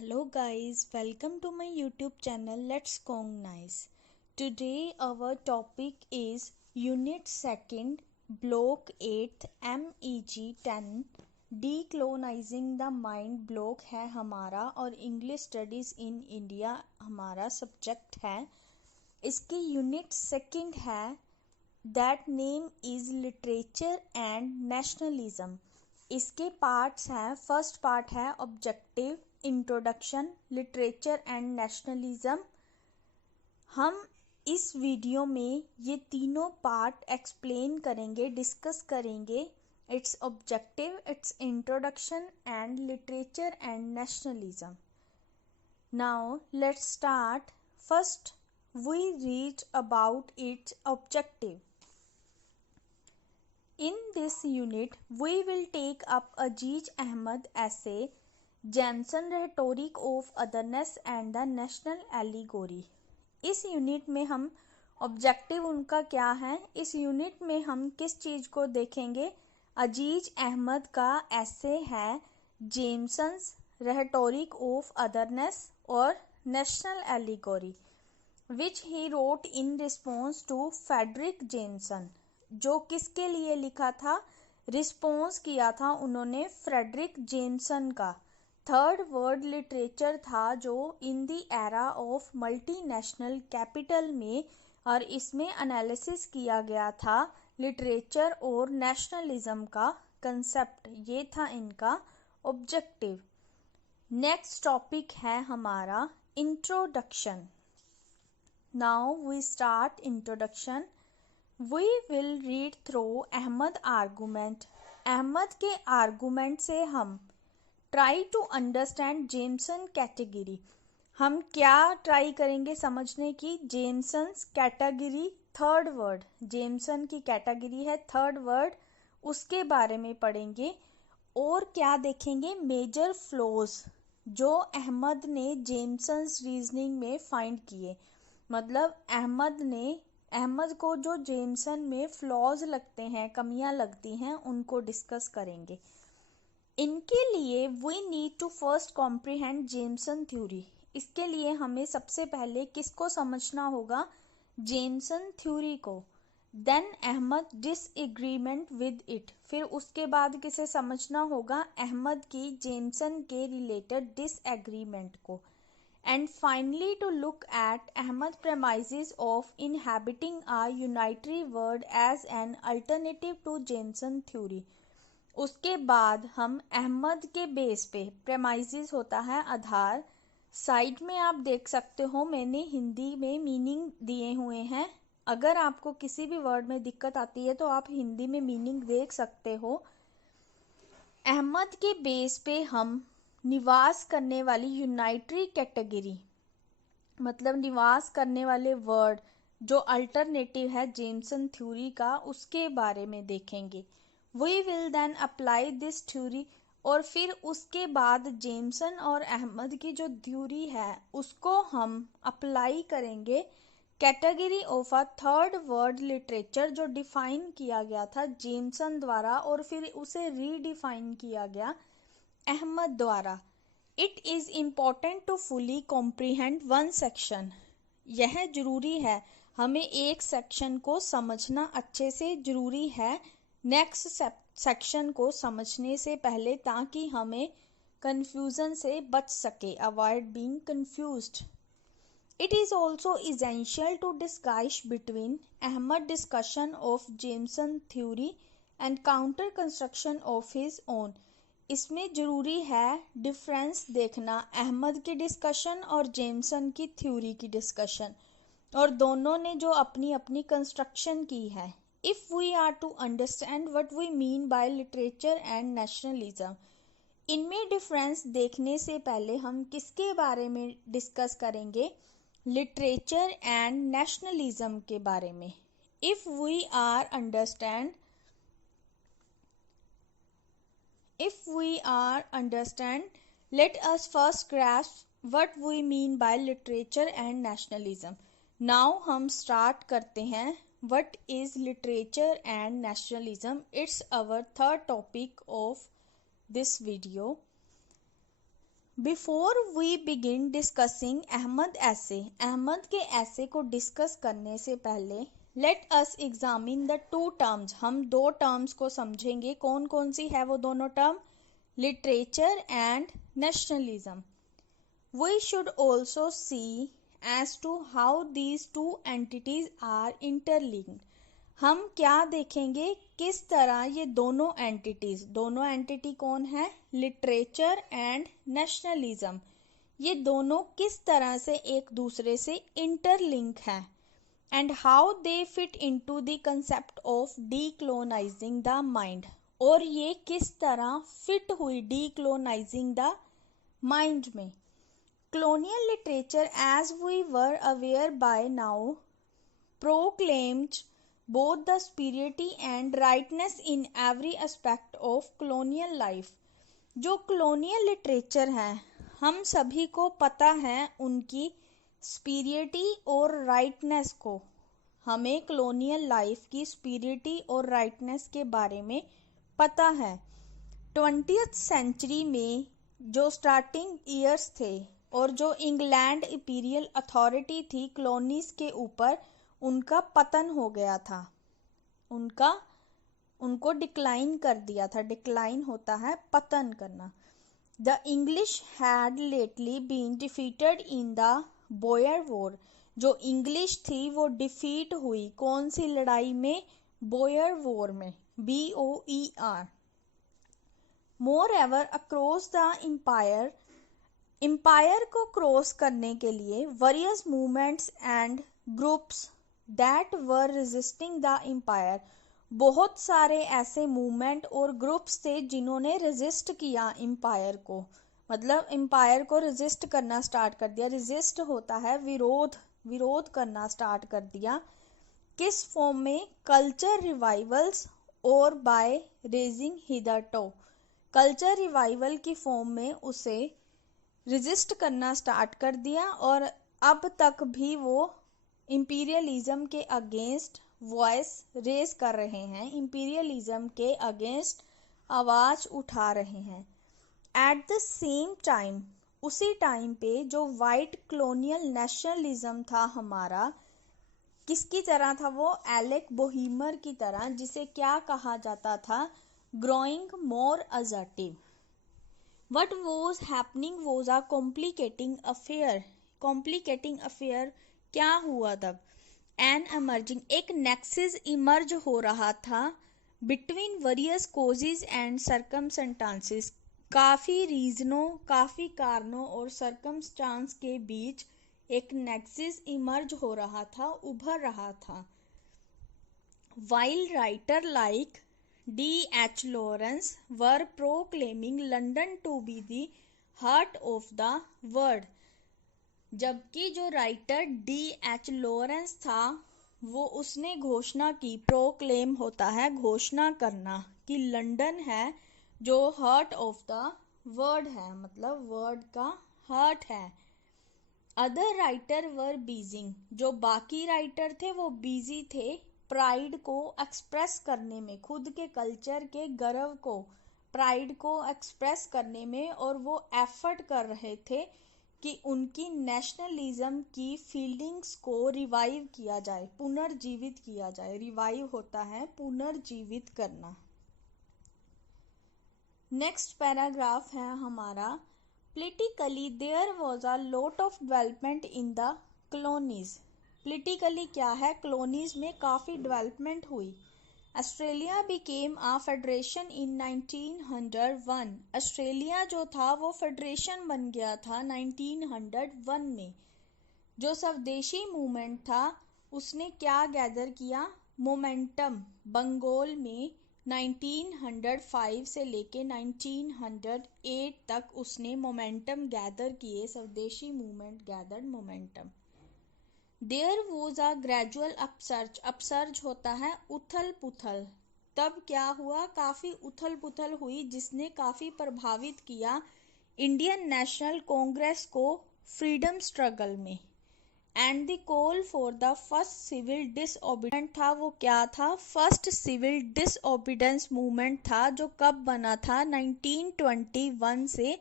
Hello guys, welcome to my YouTube channel Let's Cognize. Today our topic is Unit 2nd, Block 8th, MEG 10. Decolonizing the Mind block है हमारा और English studies in India हमारा subject है। इसकी unit 2nd है, that name is literature and nationalism. इसके parts हैं, first part है objective, introduction, literature and nationalism. हम इस वीडियो में ये तीनों पार्ट एक्सप्लेन करेंगे, डिस्कस करेंगे। It's objective, it's introduction and literature and nationalism. Now let's start. First we read about its objective. In this unit, we will take up Aziz Ahmad essay, Jameson Rhetoric of Otherness and the National Allegory. इस unit में हम objective उनका क्या है, इस unit में हम किस चीज़ को देखेंगे। अजीज अहमद का ऐसे है जेमसन्स रेटोरिक ऑफ अदरनेस और national allegory, which he wrote in response to Fredric Jameson. जो किसके लिए लिखा था, रिस्पॉन्स किया था उन्होंने फ्रेडरिक जेमसन का। थर्ड वर्ड लिटरेचर था जो in the era of multinational capital में, और इसमें एनालिसिस किया गया था लिटरेचर और नेशनलिज्म का कंसेप्ट। ये था इनका ऑब्जेक्टिव। नेक्स्ट टॉपिक है हमारा introduction. Now we start introduction. We will read through Ahmad argument. Ahmad के आर्गूमेंट से हम try to understand Jameson category. हम क्या ट्राई करेंगे समझने की, Jameson's category. Third world, Jameson की कैटेगरी है थर्ड वर्ड, उसके बारे में पढ़ेंगे। और क्या देखेंगे, मेजर फ्लॉज जो अहमद ने जेमसन्स रीजनिंग में फाइंड किए। मतलब अहमद को जो जेमसन में फ्लॉज लगते हैं, कमियां लगती हैं, उनको डिस्कस करेंगे। इनके लिए we need to first comprehend Jameson theory. इसके लिए हमें सबसे पहले किसको समझना होगा, जेमसन थ्योरी को। Then Ahmad disagreement with it, फिर उसके बाद किसे समझना होगा, अहमद की जेमसन के रिलेटेड डिसएग्रीमेंट को। And finally to look at Ahmad's premises of inhabiting a unitary world as an alternative to Jameson theory. उसके बाद हम अहमद के बेस पे, प्रेमाइजेस होता है आधार, साइड में आप देख सकते हो मैंने हिंदी में मीनिंग दिए हुए हैं। अगर आपको किसी भी वर्ड में दिक्कत आती है तो आप हिंदी में मीनिंग देख सकते हो। अहमद के बेस पे हम निवास करने वाली यूनाइटरी कैटेगरी, मतलब निवास करने वाले वर्ड जो अल्टरनेटिव है जेमसन थ्योरी का, उसके बारे में देखेंगे। We will then apply this theory, और फिर उसके बाद जेमसन और अहमद की जो थ्योरी है उसको हम अप्लाई करेंगे category of a third world literature, जो डिफाइन किया गया था जेमसन द्वारा और फिर उसे रीडिफाइन किया गया अहमद द्वारा। It is important to fully comprehend one section. यह जरूरी है, हमें एक सेक्शन को समझना अच्छे से जरूरी है नेक्स्ट सेक्शन को समझने से पहले, ताकि हमें कंफ्यूजन से बच सके, avoid being confused. It is also essential to distinguish between Ahmad discussion of Jameson theory and counter construction of his own. इसमें ज़रूरी है डिफरेंस देखना अहमद की डिस्कशन और जेमसन की थ्योरी की डिस्कशन, और दोनों ने जो अपनी अपनी कंस्ट्रक्शन की है। If we are to understand what we mean by literature and nationalism, इनमें डिफरेंस देखने से पहले हम किसके बारे में डिस्कस करेंगे, लिटरेचर एंड नेशनलिज्म के बारे में। If we are understand, let us first grasp what we mean by literature and nationalism. Now हम स्टार्ट करते हैं, what is literature and nationalism. It's our third topic of this video. Before we begin discussing Ahmad essay, Ahmad के essay को discuss करने से पहले let us examine the two terms, हम दो टर्म्स को समझेंगे। कौन कौन सी है वो दोनों term? Literature and nationalism. We should also see as to how these two entities are interlinked. हम क्या देखेंगे, किस तरह ये दोनों एंटिटी कौन है? Literature and nationalism. ये दोनों किस तरह से एक दूसरे से इंटरलिंक है, and how they fit into the concept of decolonising the mind, और ये किस तरह फिट हुई डीक्लोनाइजिंग द माइंड में। Colonial literature, as we were aware by now, proclaimed both the superiority and rightness in every aspect of colonial life. जो colonial literature है, हम सभी को पता है उनकी superiority और rightness को। हमें colonial life की superiority और rightness के बारे में पता है। 20th century में जो स्टार्टिंग ईयर्स थे और जो इंग्लैंड इंपीरियल अथॉरिटी थी कॉलोनीज के ऊपर, उनका पतन हो गया था, उनको डिक्लाइन कर दिया था। डिक्लाइन होता है पतन करना। The English had lately been defeated in the Boer war. जो इंग्लिश थी वो डिफीट हुई कौन सी लड़ाई में? बोयर वॉर में, BOER। More ever across the empire को क्रॉस करने के लिए various movements and groups that were resisting the empire, बहुत सारे ऐसे मूवमेंट और ग्रुप्स थे जिन्होंने रेजिस्ट किया एम्पायर को, मतलब एम्पायर को रेजिस्ट करना स्टार्ट कर दिया। रेजिस्ट होता है विरोध करना स्टार्ट कर दिया। किस फॉर्म में? कल्चर रिवाइवल्स और बाय रेजिंग हिदरटो, कल्चर रिवाइवल की फॉर्म में उसे रेजिस्ट करना स्टार्ट कर दिया, और अब तक भी वो इंपीरियलिज्म के अगेंस्ट वॉइस रेज कर रहे हैं, इंपीरियलिज्म के अगेंस्ट आवाज उठा रहे हैं। एट द सेम टाइम, उसी टाइम पे जो वाइट कॉलोनियल नेशनलिज्म था हमारा, किसकी तरह था वो? एलेक बोहीमर की तरह, जिसे क्या कहा जाता था? Growing more assertive. What was happening was a complicating affair। क्या हुआ तब? An emerging, एक नेक्सस इमर्ज हो रहा था between various causes and circumstances। काफ़ी रीजनों, काफ़ी कारणों और सर्कमस्टांस के बीच एक नेक्सस इमर्ज हो रहा था, उभर रहा था। While writer like D.H. Lawrence were proclaiming London to be the heart of the world, जबकि जो राइटर D.H. लॉरेंस था वो उसने घोषणा की, प्रोक्लेम होता है घोषणा करना, कि लंदन है जो हार्ट ऑफ द वर्ल्ड है, मतलब वर्ल्ड का हार्ट है। अदर राइटर वर बिजी, जो बाकी राइटर थे वो बिजी थे प्राइड को एक्सप्रेस करने में, खुद के कल्चर के गर्व को, प्राइड को एक्सप्रेस करने में, और वो एफर्ट कर रहे थे कि उनकी नेशनलिज्म की फीलिंग्स को रिवाइव किया जाए, पुनर्जीवित किया जाए। रिवाइव होता है पुनर्जीवित करना। नेक्स्ट पैराग्राफ है हमारा, politically there was a lot of development in the colonies. Politically क्या है? कॉलोनीज में काफ़ी डेवलपमेंट हुई। Australia became a federation in 1901। Australia जो था वो फेडरेशन बन गया था 1901 में। जो स्वदेशी मूवमेंट था उसने क्या गैदर किया? मोमेंटम। बंगाल में 1905 से लेके 1908 तक उसने मोमेंटम गैदर किए, Swadeshi movement gather momentum. There was a gradual upsurge होता है उथल पुथल। तब क्या हुआ? काफ़ी उथल पुथल हुई जिसने काफ़ी प्रभावित किया इंडियन नेशनल कांग्रेस को फ्रीडम स्ट्रगल में। And the call for the first civil disobedience था, वो क्या था? फर्स्ट सिविल डिसओबीडियंस मूवमेंट था, जो कब बना था? 1921 से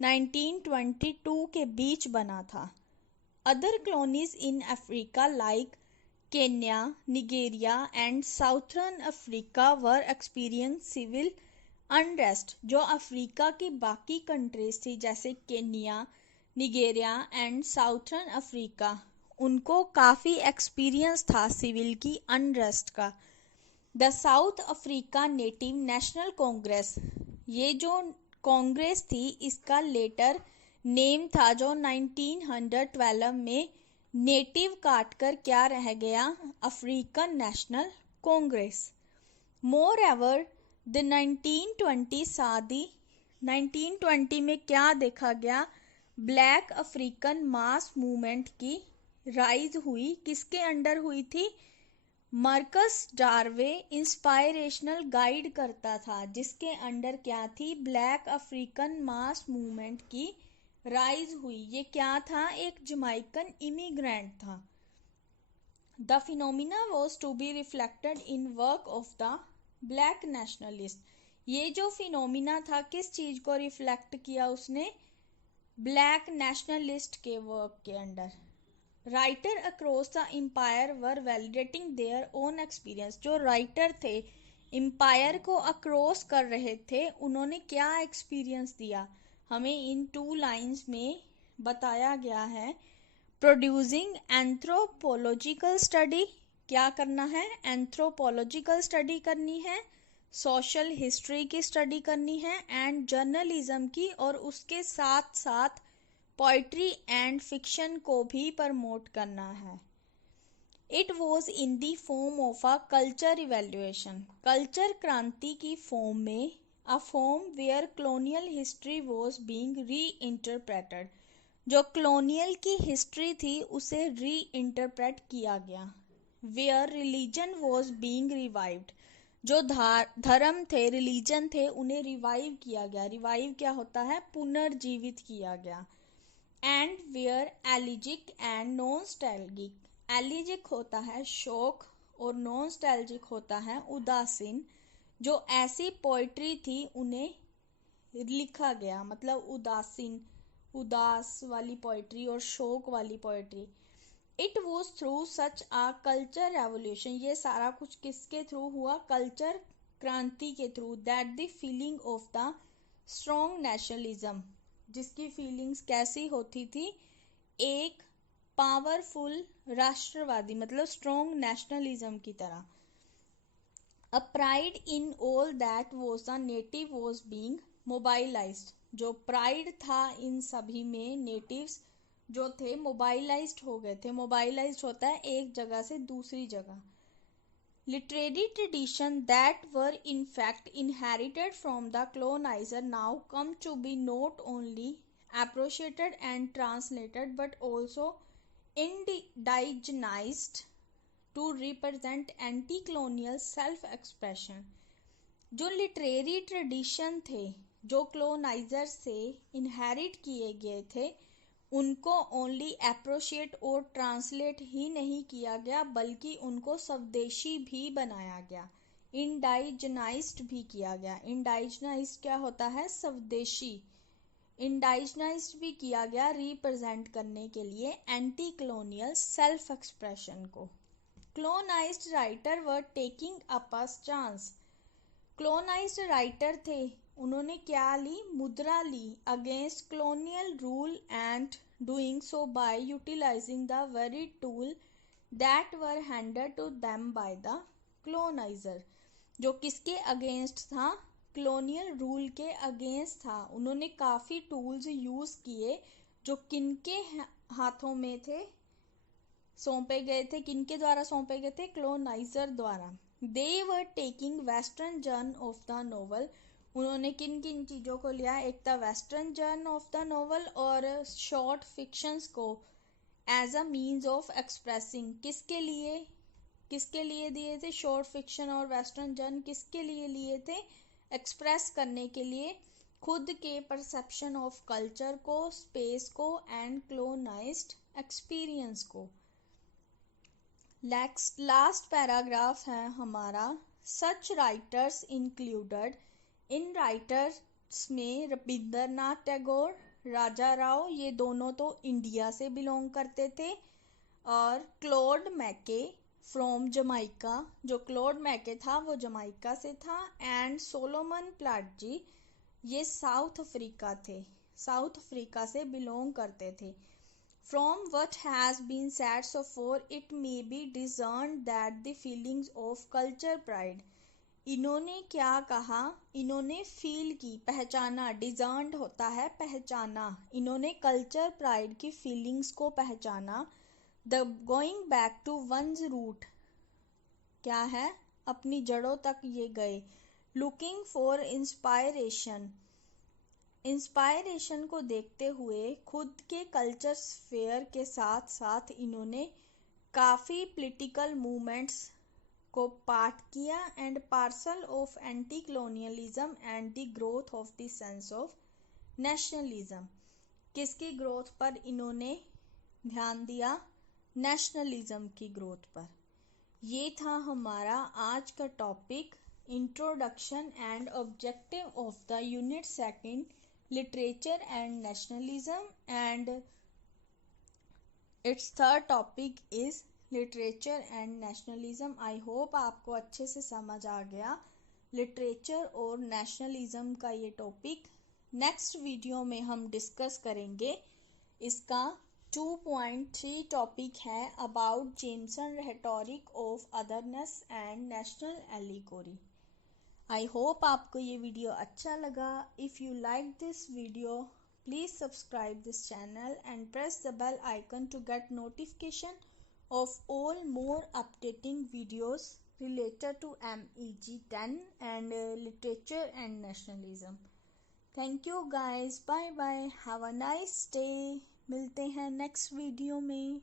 1922 के बीच बना था। Other colonies in Africa like Kenya, Nigeria and Southern Africa were experiencing civil unrest। जो अफ्रीका की बाकी कंट्रीज थी जैसे केन्या, निगेरिया एंड साउथर्न अफ्रीका, उनको काफ़ी एक्सपीरियंस था सिविल की अनरेस्ट का। The south Africa native national Congress, ये जो कांग्रेस थी इसका लेटर नेम था जो 1912 में नेटिव काटकर क्या रह गया, African national Congress. More ever the 1920 शादी 1920 में क्या देखा गया, ब्लैक अफ्रीकन मास मूवमेंट की राइज हुई। किसके अंडर हुई थी, मार्कस डार्वे इंस्पायरेशनल गाइड करता था, जिसके अंडर क्या थी, ब्लैक अफ्रीकन मास मूवमेंट की राइज हुई। ये क्या था, एक जमाइकन इमिग्रेंट था। The phenomena was to be reflected in work of the black nationalist. ये जो फिनोमिना था किस चीज को रिफ्लेक्ट किया उसने, ब्लैक नेशनलिस्ट के वर्क के under. Writer across the empire were validating their own experience. जो राइटर थे एम्पायर को अक्रॉस कर रहे थे, उन्होंने क्या एक्सपीरियंस दिया, हमें इन 2 लाइन्स में बताया गया है। प्रोड्यूसिंग एंथ्रोपोलॉजिकल स्टडी, क्या करना है, एंथ्रोपोलॉजिकल स्टडी करनी है, सोशल हिस्ट्री की स्टडी करनी है एंड जर्नलिज्म की, और उसके साथ साथ पोइट्री एंड फिक्शन को भी प्रमोट करना है। It was in the form of a culture evaluation, culture क्रांति की फॉर्म में, a form where colonial history was being reinterpreted. जो कॉलोनियल की हिस्ट्री थी उसे री इंटरप्रेट किया गया। Where religion was being revived, जो धर्म थे, रिलीजन थे, उन्हें रिवाइव किया गया। रिवाइव क्या होता है, पुनर्जीवित किया गया। एंड वेयर एलिजिक एंड नॉस्टैल्जिक, एलिजिक होता है शोक और नॉस्टैल्जिक होता है उदासीन। जो ऐसी पोइट्री थी उन्हें लिखा गया, मतलब उदासीन, उदास वाली पोइट्री और शोक वाली poetry. It was through such a culture revolution, ये सारा कुछ किसके थ्रू हुआ, कल्चर क्रांति के थ्रू। That the feeling of the strong nationalism, जिसकी फीलिंग्स कैसी होती थी, एक पावरफुल राष्ट्रवादी, मतलब स्ट्रॉन्ग नेशनलिज्म की तरह। A pride in all that was the native was being mobilized, जो प्राइड था इन सभी में, नेटिव्स जो थे मोबाइलाइज्ड हो गए थे। मोबाइलाइज्ड होता है एक जगह से दूसरी जगह। Literary tradition that were in fact inherited from the colonizer now come to be not only appreciated and translated but also indigenized to represent anti-colonial self-expression। जो लिटरेरी ट्रेडिशन थे जो क्लोनाइजर से इनहेरिट किए गए थे, उनको ओनली अप्रोशिएट और ट्रांसलेट ही नहीं किया गया बल्कि उनको स्वदेशी भी बनाया गया, इंडाइजनाइज्ड भी किया गया। इंडाइजनाइज्ड क्या होता है, स्वदेशी। इंडाइजनाइज्ड भी किया गया रिप्रेजेंट करने के लिए एंटी कॉलोनियल सेल्फ एक्सप्रेशन को। Colonized writer were taking up a chance। Colonized writer थे, उन्होंने क्या ली, मुद्रा ली against colonial rule and doing so by utilizing the very tool that were handed to them by the colonizer। जो किसके against था, colonial rule के against था। उन्होंने काफ़ी टूल्स यूज़ किए जो किनके हाथों में थे, सौंपे गए थे, किनके द्वारा सौंपे गए थे, क्लोनाइजर द्वारा। दे वर टेकिंग वेस्टर्न जर्न ऑफ द नोवेल, उन्होंने किन किन चीज़ों को लिया, एक था वेस्टर्न जर्न ऑफ द नोवेल और शॉर्ट फिक्शंस को as a means of expressing. किसके लिए दिए थे शॉर्ट फिक्शन और वेस्टर्न जर्न, किसके लिए लिए थे, एक्सप्रेस करने के लिए खुद के परसेप्शन ऑफ कल्चर को, स्पेस को एंड क्लोनाइज्ड एक्सपीरियंस को। लास्ट पैराग्राफ है हमारा, सच राइटर्स इंक्लूडेड, इन राइटर्स में रविंद्रनाथ टैगोर, राजा राव, ये दोनों तो इंडिया से बिलोंग करते थे। और क्लॉड मैके फ्रॉम जमाइका, जो क्लॉड मैके था वो जमाइका से था। एंड सोलोमन प्लाटजी, ये साउथ अफ्रीका थे, साउथ अफ्रीका से बिलोंग करते थे। From what has been said so far, it may be discerned that the feelings of culture pride, इन्होंने क्या कहा, इन्होंने फील की, पहचाना, डिजर्न्ड होता है पहचाना, इन्होंने कल्चर प्राइड की फीलिंग्स को पहचाना। The going back to one's root, क्या है, अपनी जड़ों तक ये गए। लुकिंग फॉर इंस्पायरेशन, इंस्पायरेशन को देखते हुए खुद के कल्चर स्फेयर के साथ साथ इन्होंने काफ़ी पॉलिटिकल मूवमेंट्स को पार्ट किया। And parcel of anti colonialism and the growth of the sense of nationalism, किसकी ग्रोथ पर इन्होंने ध्यान दिया, नेशनलिज्म की ग्रोथ पर। ये था हमारा आज का topic, introduction and objective of the unit second, literature and nationalism, and it's third topic is literature and nationalism. I hope आपको अच्छे से समझ आ गया लिटरेचर और नेशनलिज्म का ये टॉपिक। नेक्स्ट वीडियो में हम डिस्कस करेंगे इसका 2.3 टॉपिक है about Jameson rhetoric of otherness and national allegory. I hope आपको ये वीडियो अच्छा लगा। If you like this video, please subscribe this channel and press the bell icon to get notification of all more updating videos related to MEG 10 and literature and nationalism. Thank you guys, bye bye, have a nice day, मिलते हैं next video में।